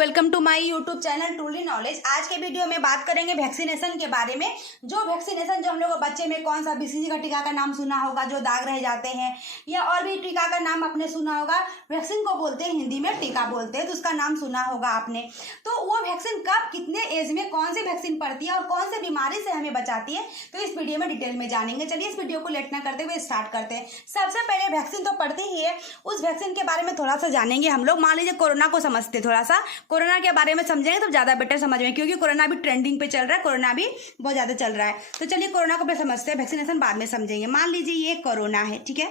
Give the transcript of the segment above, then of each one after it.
Welcome to my YouTube channel truly knowledge. आज के video में बात करेंगे वैक्सीनेशन के बारे में। जो वैक्सीनेशन जो हम लोग बच्चे में कौन सा बीसीजी का टीका का नाम सुना होगा, जो दाग रह जाते हैं, या और भी टीका का नाम आपने सुना होगा। वैक्सीन को बोलते हैं, हिंदी में टीका बोलते हैं, तो उसका नाम सुना होगा आपने। तो वो वैक्सीन कब, कितने एज में कौन सी वैक्सीन पड़ती है और कौन सी बीमारी से हमें बचाती है, तो इस वीडियो में डिटेल में जानेंगे। चलिए इस वीडियो को लेट ना करते हुए स्टार्ट करते हैं। सबसे पहले वैक्सीन तो पड़ती ही है, उस वैक्सीन के बारे में थोड़ा सा जानेंगे हम लोग। मान लीजिए कोरोना को समझते, थोड़ा सा कोरोना के बारे में समझेंगे तो ज्यादा बेटर समझ में, क्योंकि कोरोना भी ट्रेंडिंग पे चल रहा है, कोरोना भी बहुत ज्यादा चल रहा है। तो चलिए कोरोना को पहले समझते हैं, वैक्सीनेशन बाद में समझेंगे। मान लीजिए ये कोरोना है, ठीक है।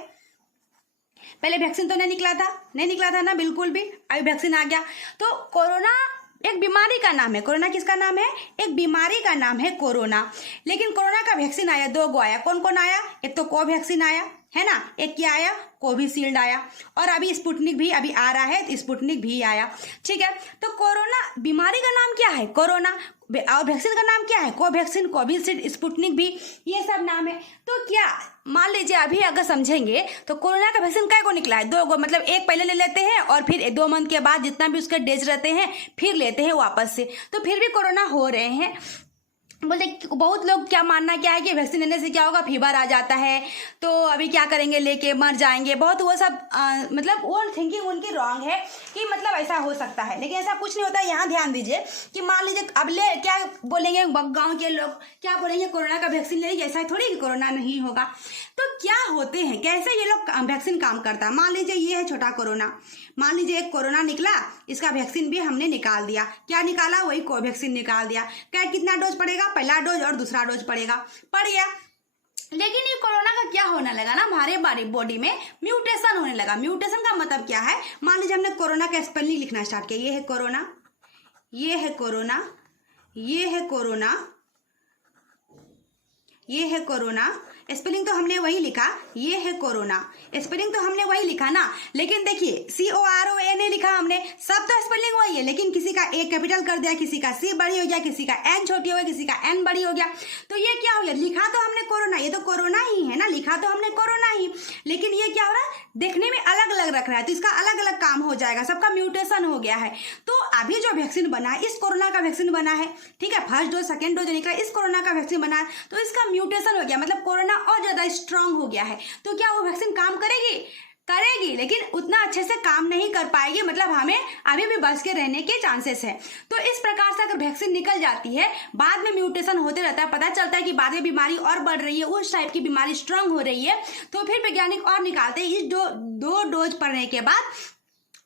पहले वैक्सीन तो नहीं निकला था ना, बिल्कुल भी। अभी वैक्सीन आ गया। तो कोरोना एक बीमारी का नाम है। कोरोना किसका नाम है? एक बीमारी का नाम है कोरोना। लेकिन कोरोना का वैक्सीन आया, दो गो आया। कौन कौन आया? एक तो कोवैक्सीन आया, है ना, एक क्या आया? कोविशील्ड आया, और अभी स्पुतनिक भी अभी आ रहा है, स्पुतनिक भी आया, ठीक है। तो कोरोना बीमारी का नाम क्या है? कोरोना। और वैक्सीन का नाम क्या है? कोवैक्सीन, कोविशील्ड, स्पुतनिक भी, ये सब नाम है। तो क्या मान लीजिए अभी अगर समझेंगे तो कोरोना का वैक्सीन कै को निकला है? दो गो, मतलब एक पहले ले लेते हैं और फिर 2 मंथ के बाद जितना भी उसके डेज रहते हैं फिर लेते हैं वापस से, तो फिर भी कोरोना हो रहे हैं। बोलते बहुत लोग क्या मानना क्या है कि वैक्सीन लेने से क्या होगा, फीवर आ जाता है, तो अभी क्या करेंगे, लेके मर जाएंगे, बहुत वो सब मतलब वो थिंकिंग उनकी रॉन्ग है कि मतलब ऐसा हो सकता है। लेकिन ऐसा कुछ नहीं होता है। यहाँ ध्यान दीजिए कि मान लीजिए अब ले क्या बोलेंगे गांव के लोग, क्या बोलेंगे, कोरोना का वैक्सीन ले, ऐसा थोड़ी कि कोरोना नहीं होगा। तो क्या होते हैं, कैसे ये लोग वैक्सीन काम करता है। मान लीजिए ये है छोटा कोरोना, मान लीजिए एक कोरोना निकला, इसका वैक्सीन भी हमने निकाल दिया। क्या निकाला? वही कोवैक्सीन निकाल दिया। क्या कितना डोज पड़ेगा? पहला डोज और दूसरा डोज पड़ेगा, पड़ गया। लेकिन ये कोरोना का क्या होने लगा ना, हमारे बॉडी में म्यूटेशन होने लगा। म्यूटेशन का मतलब क्या है? मान लीजिए हमने कोरोना का स्पेलिंग लिखना स्टार्ट किया। ये है कोरोना, ये है कोरोना, ये है कोरोना, ये है कोरोना। स्पेलिंग तो हमने वही लिखा, ये है कोरोना। स्पेलिंग तो हमने वही लिखा ना, लेकिन देखिए CORONA लिखा हमने, सब तो स्पेलिंग वही है, लेकिन किसी का A कैपिटल कर दिया, किसी का C बड़ी हो गया, किसी का N छोटी हो गया, किसी का N बड़ी हो गया। तो ये क्या हो गया? लिखा तो हमने कोरोना, ये तो कोरोना ही है ना, लिखा तो हमने कोरोना ही, लेकिन ये क्या हो रहा है, देखने में अलग अलग रख रहा है, तो इसका अलग अलग काम हो जाएगा, सबका म्यूटेशन हो गया है। तो अभी जो वैक्सीन बना है, इस कोरोना का वैक्सीन बना है, ठीक है, फर्स्ट डोज सेकेंड डोज निकला, इस कोरोना का वैक्सीन बना है, तो इसका म्यूटेशन हो गया, मतलब कोरोना और ज्यादा स्ट्रांग हो गया है। तो क्या वो वैक्सीन काम करेगी, लेकिन उतना अच्छे से काम नहीं कर पाएगी, मतलब हमें अभी भी बच के रहने के चांसेस है। तो इस प्रकार से अगर वैक्सीन निकल जाती है, बाद में म्यूटेशन होते रहता है, पता चलता है कि बाद में बीमारी और बढ़ रही है, उस टाइप की बीमारी स्ट्रांग हो रही है, तो फिर वैज्ञानिक और निकालते हैं इस दो डोज पड़ने के बाद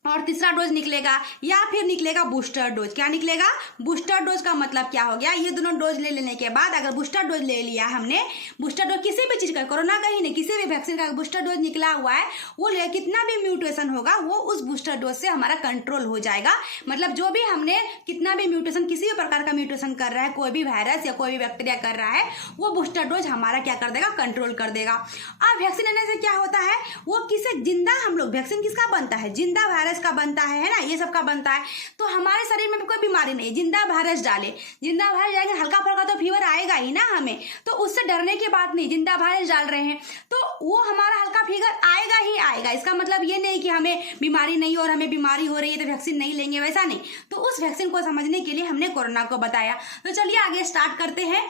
और तीसरा डोज निकलेगा, या फिर निकलेगा बूस्टर डोज। क्या निकलेगा? बूस्टर डोज का मतलब क्या हो गया? ये दोनों डोज ले लेने के बाद, अगर बूस्टर डोज ले लिया हमने, बूस्टर डोज किसी भी चीज का, कोरोना का ही नहीं, किसी भी वैक्सीन का बूस्टर डोज निकला हुआ है, वो कितना भी म्यूटेशन होगा वो उस बूस्टर डोज से हमारा कंट्रोल हो जाएगा। मतलब जो भी हमने कितना भी म्यूटेशन, किसी भी प्रकार का म्यूटेशन कर रहा है, कोई भी वायरस या कोई भी बैक्टीरिया कर रहा है, वो बूस्टर डोज हमारा क्या कर देगा, कंट्रोल कर देगा। अब वैक्सीन लेने से क्या होता है, वो किसे जिंदा, हम लोग वैक्सीन किसका बनता है, जिंदा वायरस का बनता है ना, ये सब का बनता है। तो हमारे शरीर में कोई बीमारी नहीं, जिंदा वायरस डाले, जिंदा वायरस जाएंगे, हल्का फुल्का तो फीवर आएगा ही ना हमें, तो उससे डरने की बात नहीं, जिंदा वायरस डाल रहे हैं तो वो हमारा हल्का फीवर आएगा ही आएगा। इसका मतलब ये नहीं कि हमें बीमारी नहीं और हमें बीमारी हो रही है तो वैक्सीन नहीं लेंगे, वैसा नहीं। तो उस वैक्सीन को समझने के लिए हमने कोरोना को बताया। तो चलिए आगे स्टार्ट करते हैं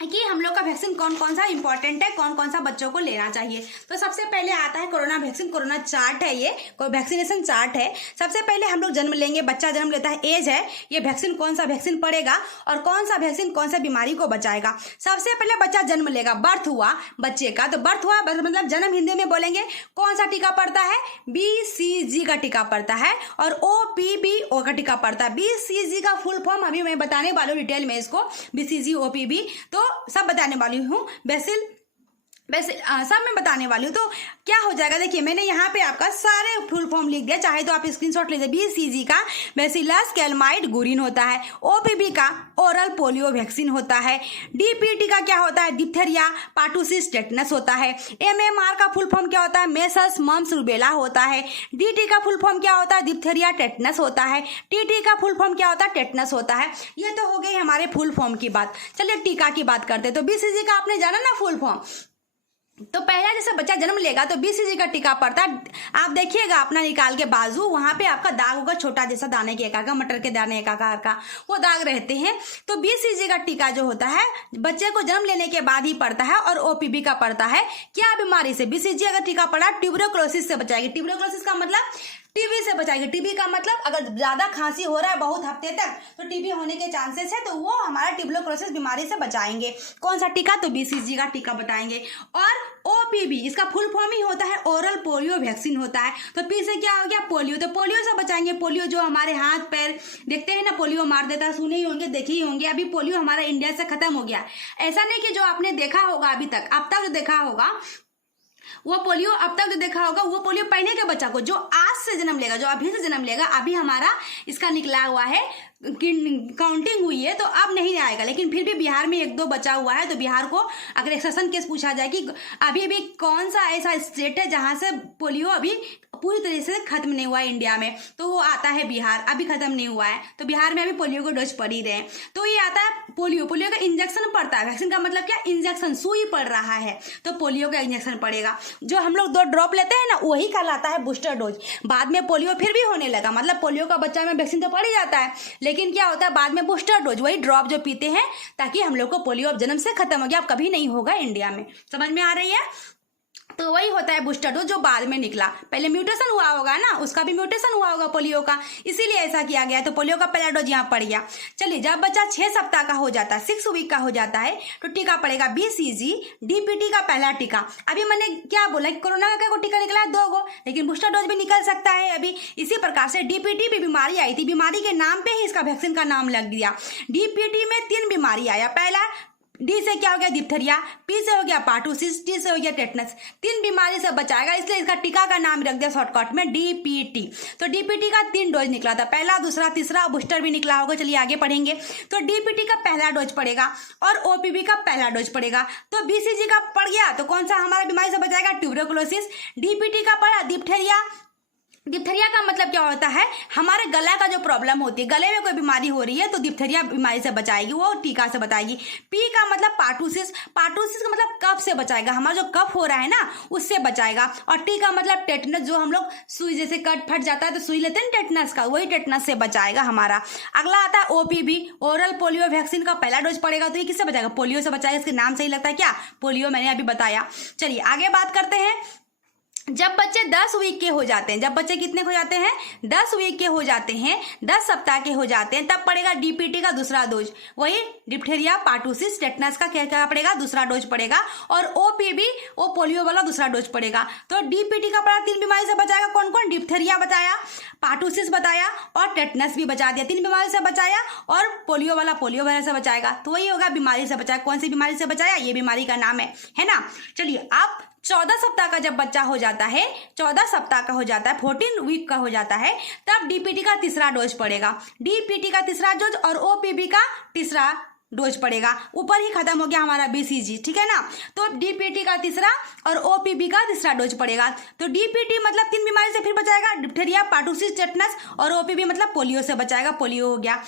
कि हम लोग का वैक्सीन कौन कौन सा इंपॉर्टेंट है, कौन कौन सा बच्चों को लेना चाहिए। तो सबसे पहले आता है कोरोना वैक्सीन, कोरोना चार्ट है, ये कोई वैक्सीनेशन चार्ट है। सबसे पहले हम लोग जन्म लेंगे, बच्चा जन्म लेता है, एज है, ये वैक्सीन कौन सा वैक्सीन पड़ेगा और कौन सा वैक्सीन कौन सा बीमारी को बचाएगा। सबसे पहले बच्चा जन्म लेगा, बर्थ हुआ बच्चे का, तो बर्थ हुआ मतलब जन्म, हिंदी में बोलेंगे कौन सा टीका पड़ता है, BCG का टीका पड़ता है, और OPV का टीका पड़ता है। BCG का फुल फॉर्म अभी मैं बताने वाली हूँ डिटेल में, इसको BCG OPV तो सब बताने वाली हूँ, सब मैं बताने वाली हूँ। तो क्या हो जाएगा, देखिए मैंने यहाँ पे आपका सारे फुल फॉर्म लिख दिया, चाहे तो आप स्क्रीनशॉट लीजिए। BCG का बैसिलस कैलमाइड गुरिन होता है, OPV का ओरल पोलियो वैक्सीन होता है, DPT का क्या होता है, डिप्थेरिया पार्टुसिस टेटनस होता है, MMR का फुल फॉर्म क्या होता है, मेसल्स मम्स रूबेला होता है, DT का फुल फॉर्म क्या होता है, डिप्थेरिया टेटनस होता है, TT का फुल फॉर्म क्या होता है, टेटनस होता है। ये तो हो गई हमारे फुल फॉर्म की बात। चलिए टीका की बात करते हैं। तो BCG का आपने जाना ना फुल फॉर्म, तो पहला जैसे बच्चा जन्म लेगा तो बीसीजी का टीका पड़ता है। आप देखिएगा अपना निकाल के बाजू, वहां पे आपका दाग होगा छोटा जैसा दाने के आकार का, मटर के दाने के आकार का वो दाग रहते हैं। तो बीसीजी का टीका जो होता है बच्चे को जन्म लेने के बाद ही पड़ता है और ओपीवी का पड़ता है। क्या बीमारी से बीसीजी अगर टीका पड़ा? ट्यूबरकुलोसिस से बचाएगी। ट्यूबरकुलोसिस का मतलब टीबी से बचाएगी। टीबी का मतलब अगर ज्यादा खांसी हो रहा है बहुत हफ्ते तक तो टीबी होने के चांसेस है, तो वो हमारा ट्यूबरकुलोसिस बीमारी से बचाएंगे। कौन सा टीका? तो बीसीजी का टीका बताएंगे। और ओपीवी इसका फुल फॉर्म ही होता है ओरल पोलियो वैक्सीन होता है। तो पी से क्या हो गया? पोलियो। तो पोलियो से बचाएंगे। पोलियो जो हमारे हाथ पैर देखते हैं ना, पोलियो मार देता है, सुने ही होंगे, देखे ही होंगे। अभी पोलियो हमारा इंडिया से खत्म हो गया। ऐसा नहीं कि जो आपने देखा होगा अभी तक, अब तक जो देखा होगा वो पोलियो, अब तक जो देखा होगा वो पोलियो पहले के बच्चा को जो आज से जन्म लेगा, जो अभी से जन्म लेगा, अभी हमारा इसका निकला हुआ है, काउंटिंग हुई है, तो अब नहीं आएगा। लेकिन फिर भी बिहार में 1-2 बचा हुआ है। तो बिहार को अगर एक्सेप्शन केस पूछा जाए कि अभी भी कौन सा ऐसा स्टेट है जहां से पोलियो अभी पूरी तरह से खत्म नहीं हुआ है इंडिया में, तो वो आता है बिहार। अभी खत्म नहीं हुआ है तो बिहार में अभी पोलियो को डोज पड़ ही रहे हैं। तो ये आता है पोलियो। पोलियो का इंजेक्शन पड़ता है। वैक्सीन का मतलब क्या? इंजेक्शन, सुई पड़ रहा है तो पोलियो का इंजेक्शन पड़ेगा। जो हम लोग 2 ड्रॉप लेते हैं ना वही कहलाता है बूस्टर डोज। बाद में पोलियो फिर भी होने लगा, मतलब पोलियो का बच्चा में वैक्सीन तो पड़ ही जाता है, लेकिन क्या होता है बाद में बूस्टर डोज, वही ड्रॉप जो पीते हैं ताकि हम लोग को पोलियो अब जन्म से खत्म हो गया, अब कभी नहीं होगा इंडिया में। समझ में आ रही है? तो वही होता है बूस्टर डोज जो बाद में निकला। पहले म्यूटेशन हुआ होगा ना, उसका भी म्यूटेशन हुआ होगा पोलियो का, इसीलिए ऐसा किया गया। तो पोलियो का पहला डोज यहाँ पड़ गया। चलिए, जब बच्चा 6 सप्ताह का हो जाता है, 6 वीक का हो जाता है, तो टीका पड़ेगा बीसीजी, डीपीटी का पहला टीका। अभी मैंने क्या बोला कि कोरोना का क्या टीका निकला है? 2 गो, लेकिन बूस्टर डोज भी निकल सकता है अभी। इसी प्रकार से डीपीटी भी बीमारी आई थी, बीमारी के नाम पे ही इसका वैक्सीन का नाम लग गया। डीपीटी में 3 बीमारी आया। पहला डी से क्या हो गया? डिप्थेरिया, पी से हो गया पार्टूसिस, टी से हो गया टेटनस। 3 बीमारी से बचाएगा, इसलिए इसका टीका का नाम रख दिया शॉर्टकट में डीपीटी। तो डीपीटी का 3 डोज निकला था, पहला, दूसरा, तीसरा, बूस्टर भी निकला होगा। चलिए आगे पढ़ेंगे। तो डीपीटी का पहला डोज पड़ेगा और ओपीवी का पहला डोज पड़ेगा। तो बीसीजी का पड़ गया तो कौन सा हमारा बीमारी से बचाएगा? ट्यूबरकुलोसिस। डीपीटी का पड़ा डिप्थेरिया। डिप्थेरिया का मतलब क्या होता है? हमारे गला का जो प्रॉब्लम होती है, गले में कोई बीमारी हो रही है तो डिप्थेरिया बीमारी से बचाएगी, वो टीका से बताएगी। पी का मतलब पार्टूसिस। पार्टूसिस का मतलब कफ से बचाएगा, हमारा जो कफ हो रहा है ना उससे बचाएगा। और टी का मतलब टेटनस, जो हम लोग सुई जैसे कट फट जाता है तो सुई लेते हैं टेटनस का, वही टेटनस से बचाएगा हमारा। अगला आता है ओपीवी, ओरल पोलियो वैक्सीन का पहला डोज पड़ेगा। तो ये किससे बचाएगा? पोलियो से बचाएगा। इसके नाम से ही लगता है क्या? पोलियो, मैंने अभी बताया। चलिए आगे बात करते हैं। जब बच्चे 10 वीक के हो जाते हैं, जब बच्चे कितने हो जाते हैं? 10 वीक के हो जाते हैं, 10 सप्ताह के हो जाते हैं, तब पड़ेगा डीपीटी का दूसरा डोज। वही डिप्थेरिया, पार्टूसिस, टेटनस का क्या पड़ेगा? दूसरा डोज पड़ेगा। और ओपीवी, वो पोलियो वाला दूसरा डोज पड़ेगा। तो डीपीटी का पड़ा 3 बीमारी से बचाएगा। कौन कौन? डिप्थेरिया बताया, पार्टूसिस बताया और टेटनस भी बचा दिया। 3 बीमारी से बचाया और पोलियो वाला पोलियो वायरस से बचाएगा। तो वही होगा बीमारी से बचाया। कौन सी बीमारी से बचाया? ये बीमारी का नाम है ना। चलिए, आप 14 सप्ताह का जब बच्चा हो जाता है, 14 सप्ताह का हो जाता है, 14 वीक का हो जाता है, तब डीपीटी का तीसरा डोज पड़ेगा। डीपीटी का तीसरा डोज और ओपीवी का तीसरा डोज पड़ेगा। ऊपर ही खत्म हो गया हमारा बीसीजी, ठीक है ना। तो डीपीटी का तीसरा और ओपीवी का तीसरा डोज पड़ेगा। तो डीपीटी मतलब 3 बीमारी से फिर बचाएगा, डिप्थेरिया, पार्टूसिस, टेटनस, और ओपीवी मतलब पोलियो से बचाएगा, पोलियो हो गया।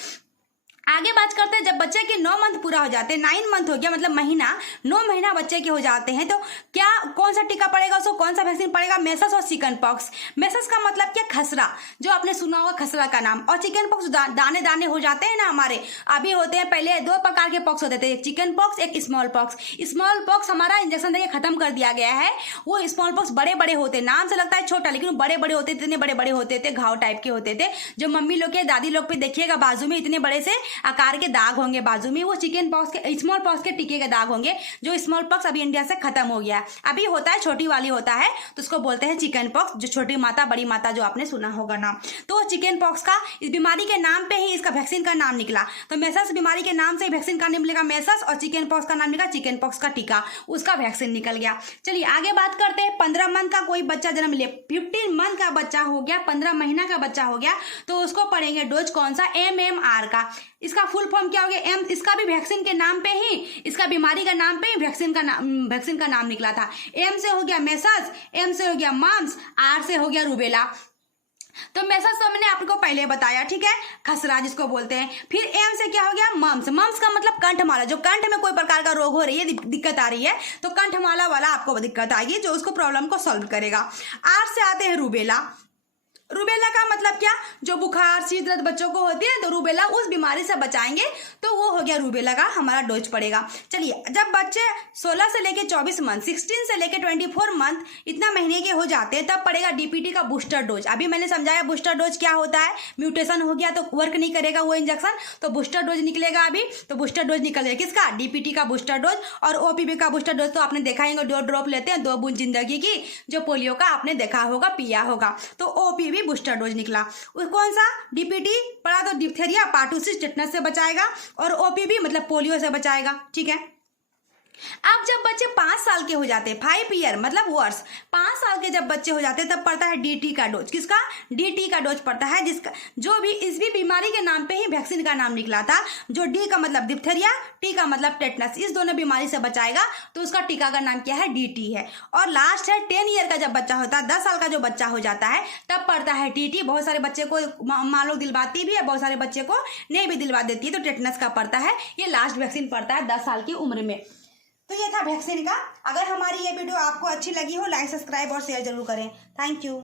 आगे बात करते हैं, जब बच्चे के 9 मंथ पूरा हो जाते हैं, 9 मंथ हो गया मतलब महीना, 9 महीना बच्चे के हो जाते हैं, तो क्या कौन सा टीका पड़ेगा? उसको कौन सा वैक्सीन पड़ेगा? मेसल्स और चिकन पॉक्स। मेसल्स का मतलब क्या? खसरा, जो आपने सुना होगा खसरा का नाम। और चिकन पॉक्स दाने दाने हो जाते हैं ना हमारे, अभी होते हैं। पहले 2 प्रकार के पॉक्स होते थे, एक चिकन पॉक्स, एक स्मॉल पॉक्स। स्मॉल पॉक्स हमारा इंजेक्शन देके खत्म कर दिया गया है। वो स्मॉल पॉक्स बड़े बड़े होते, नाम से लगता है छोटा, लेकिन बड़े बड़े होते, इतने बड़े बड़े होते थे, घाव टाइप के होते थे। जो मम्मी लोग के, दादी लोग पे देखिएगा बाजू में इतने बड़े से आकार के दाग होंगे बाजू में, वो चिकन पॉक्स के, स्मॉल पॉक्स के टीके के दाग होंगे। जो स्मॉल पॉक्स अभी इंडिया से खत्म हो गया है, अभी होता है छोटी वाली होता है, तो उसको बोलते हैं चिकन पॉक्स, जो छोटी माता बड़ी माता जो आपने सुना होगा नाम। तो चिकन पॉक्स का, इस बीमारी के नाम पे ही इसका वैक्सीन का नाम निकला। तो मेसल्स बीमारी के नाम से वैक्सीन का नाम निकलेगा मेसल्स, और चिकन पॉक्स का नाम निकला चिकन पॉक्स का टीका, उसका वैक्सीन निकल गया। चलिए आगे बात करते हैं। 15 मंथ का कोई बच्चा जन्म ले, 15 मंथ का बच्चा हो गया, 15 महीना का बच्चा हो गया, तो उसको पड़ेंगे डोज कौन सा? MMR का। इसका फुल फॉर्म क्या हो गया? इसका भी वैक्सीन के नाम पे ही, इसका बीमारी का नाम पे ही वैक्सीन का नाम निकला था। M से हो गया मेसल्स, M से हो गया मम्स, R से हो गया रूबेला। तो मेसल्स तो मैंने आपको पहले बताया, ठीक है, खसरा जिसको बोलते हैं। फिर एम से क्या हो गया, मम्स। मम्स का मतलब कंठमाला, जो कंठ में कोई प्रकार का रोग हो रही है, दिक्कत आ रही है, तो कंठमाला वाला आपको दिक्कत आएगी, जो उसको प्रॉब्लम को सॉल्व करेगा। आर से आते हैं रूबेला। रूबेला का मतलब क्या, जो बुखार शीत दर्द बच्चों को होती है, तो रूबेला उस बीमारी से बचाएंगे, तो वो हो गया रूबेला का हमारा डोज पड़ेगा। चलिए, जब बच्चे 16 से लेके 24 मंथ, 16 से लेके 24 मंथ इतना महीने के हो जाते हैं, तब पड़ेगा डीपीटी का बूस्टर डोज। अभी मैंने समझाया बूस्टर डोज क्या होता है, म्यूटेशन हो गया तो वर्क नहीं करेगा वो इंजेक्शन, तो बूस्टर डोज निकलेगा अभी। तो बूस्टर डोज निकलेगा किसका, डीपीटी का बूस्टर डोज। और ओपीवी का बूस्टर डोज तो आपने देखा ही होगा, 2 ड्रॉप लेते हैं, 2 बूंद जिंदगी की, जो पोलियो का आपने देखा होगा, पिया होगा। तो ओपीवी बूस्टर डोज निकला। कौन सा, डीपीटी पढ़ा तो डिप्थेरिया, पार्टुसिस, टिटनस से बचाएगा, और ओपीवी मतलब पोलियो से बचाएगा, ठीक है। अब जब बच्चे 5 साल के हो जाते हैं, 5 ईयर मतलब वर्ष, 5 साल के जब बच्चे हो जाते हैं, तब पड़ता है डीटी का डोज। किसका, डीटी का डोज पड़ता है, जिसका जो भी इस भी बीमारी के नाम पे ही वैक्सीन का नाम निकला था, जो डी का मतलब डिप्थेरिया, टी का मतलब टेटनस, इस दोनों बीमारी से बचाएगा, तो उसका टीका का नाम क्या है, डीटी है। और लास्ट है 10 ईयर का जब बच्चा होता है, 10 साल का जो बच्चा हो जाता है, तब पड़ता है टीटी। बहुत सारे बच्चे को मान लो दिलवाती भी है, बहुत सारे बच्चे को नहीं भी दिलवा देती है, तो टेटनस का पड़ता है। ये लास्ट वैक्सीन पड़ता है 10 साल की उम्र में। तो ये था वैक्सीन का। अगर हमारी ये वीडियो आपको अच्छी लगी हो, लाइक, सब्सक्राइब और शेयर जरूर करें। Thank you.